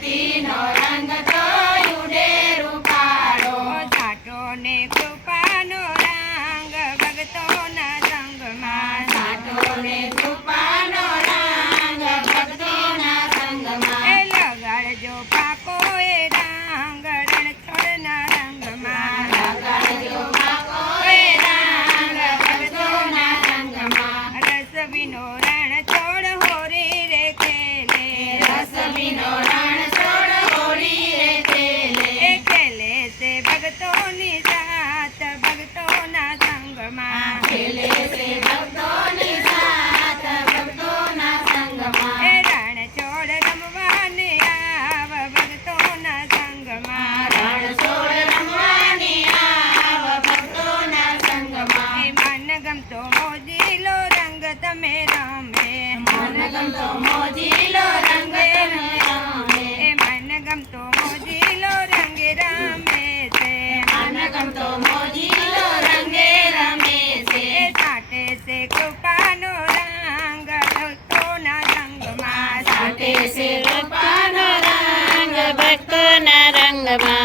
ભક્તિનો રંગ તો ઉડે રૂપાળો. સાટો ને કૃપાનો રંગ ભક્તોના સંગમાં. સાટો ને કૃપાનો રંગ ભક્તોના સંગમાં. એ લગાડજો પાકો એ રંગ રણછોડના રંગમાં. લગાડજો પાકો એ રંગ ભક્તોના રંગમાં. રસ વિનો રણછોડ હોરી રે ખેલે. રસ વિનો રણછોડ હોળી રે ખેલે. એ ખેલે છે ભક્તોની સાથ ભક્તોના સંગમાં. ખેલે છે ભક્તોની સાથ ભક્તોના સંગમાં. એ રણછોડ રમવાને આવ ભક્તોના સંગમાં. રણછોડ રમવાની આવ ભક્તોના સંગમાં. એ મન ગમતો મોજીલો રંગ તમે રમે. મન ગમતો મોજીલો રંગ તમે રમે. એ મન ગમતો મોજીલો રંગ રમે છે. મન ગમતો મોજીલો રંગે રમે છે. એ સાટે છે કૃપાનો રંગ ભક્તોના સંગમાં. સાટે છે કૃપાનો રંગ ભક્તોના રંગમાં.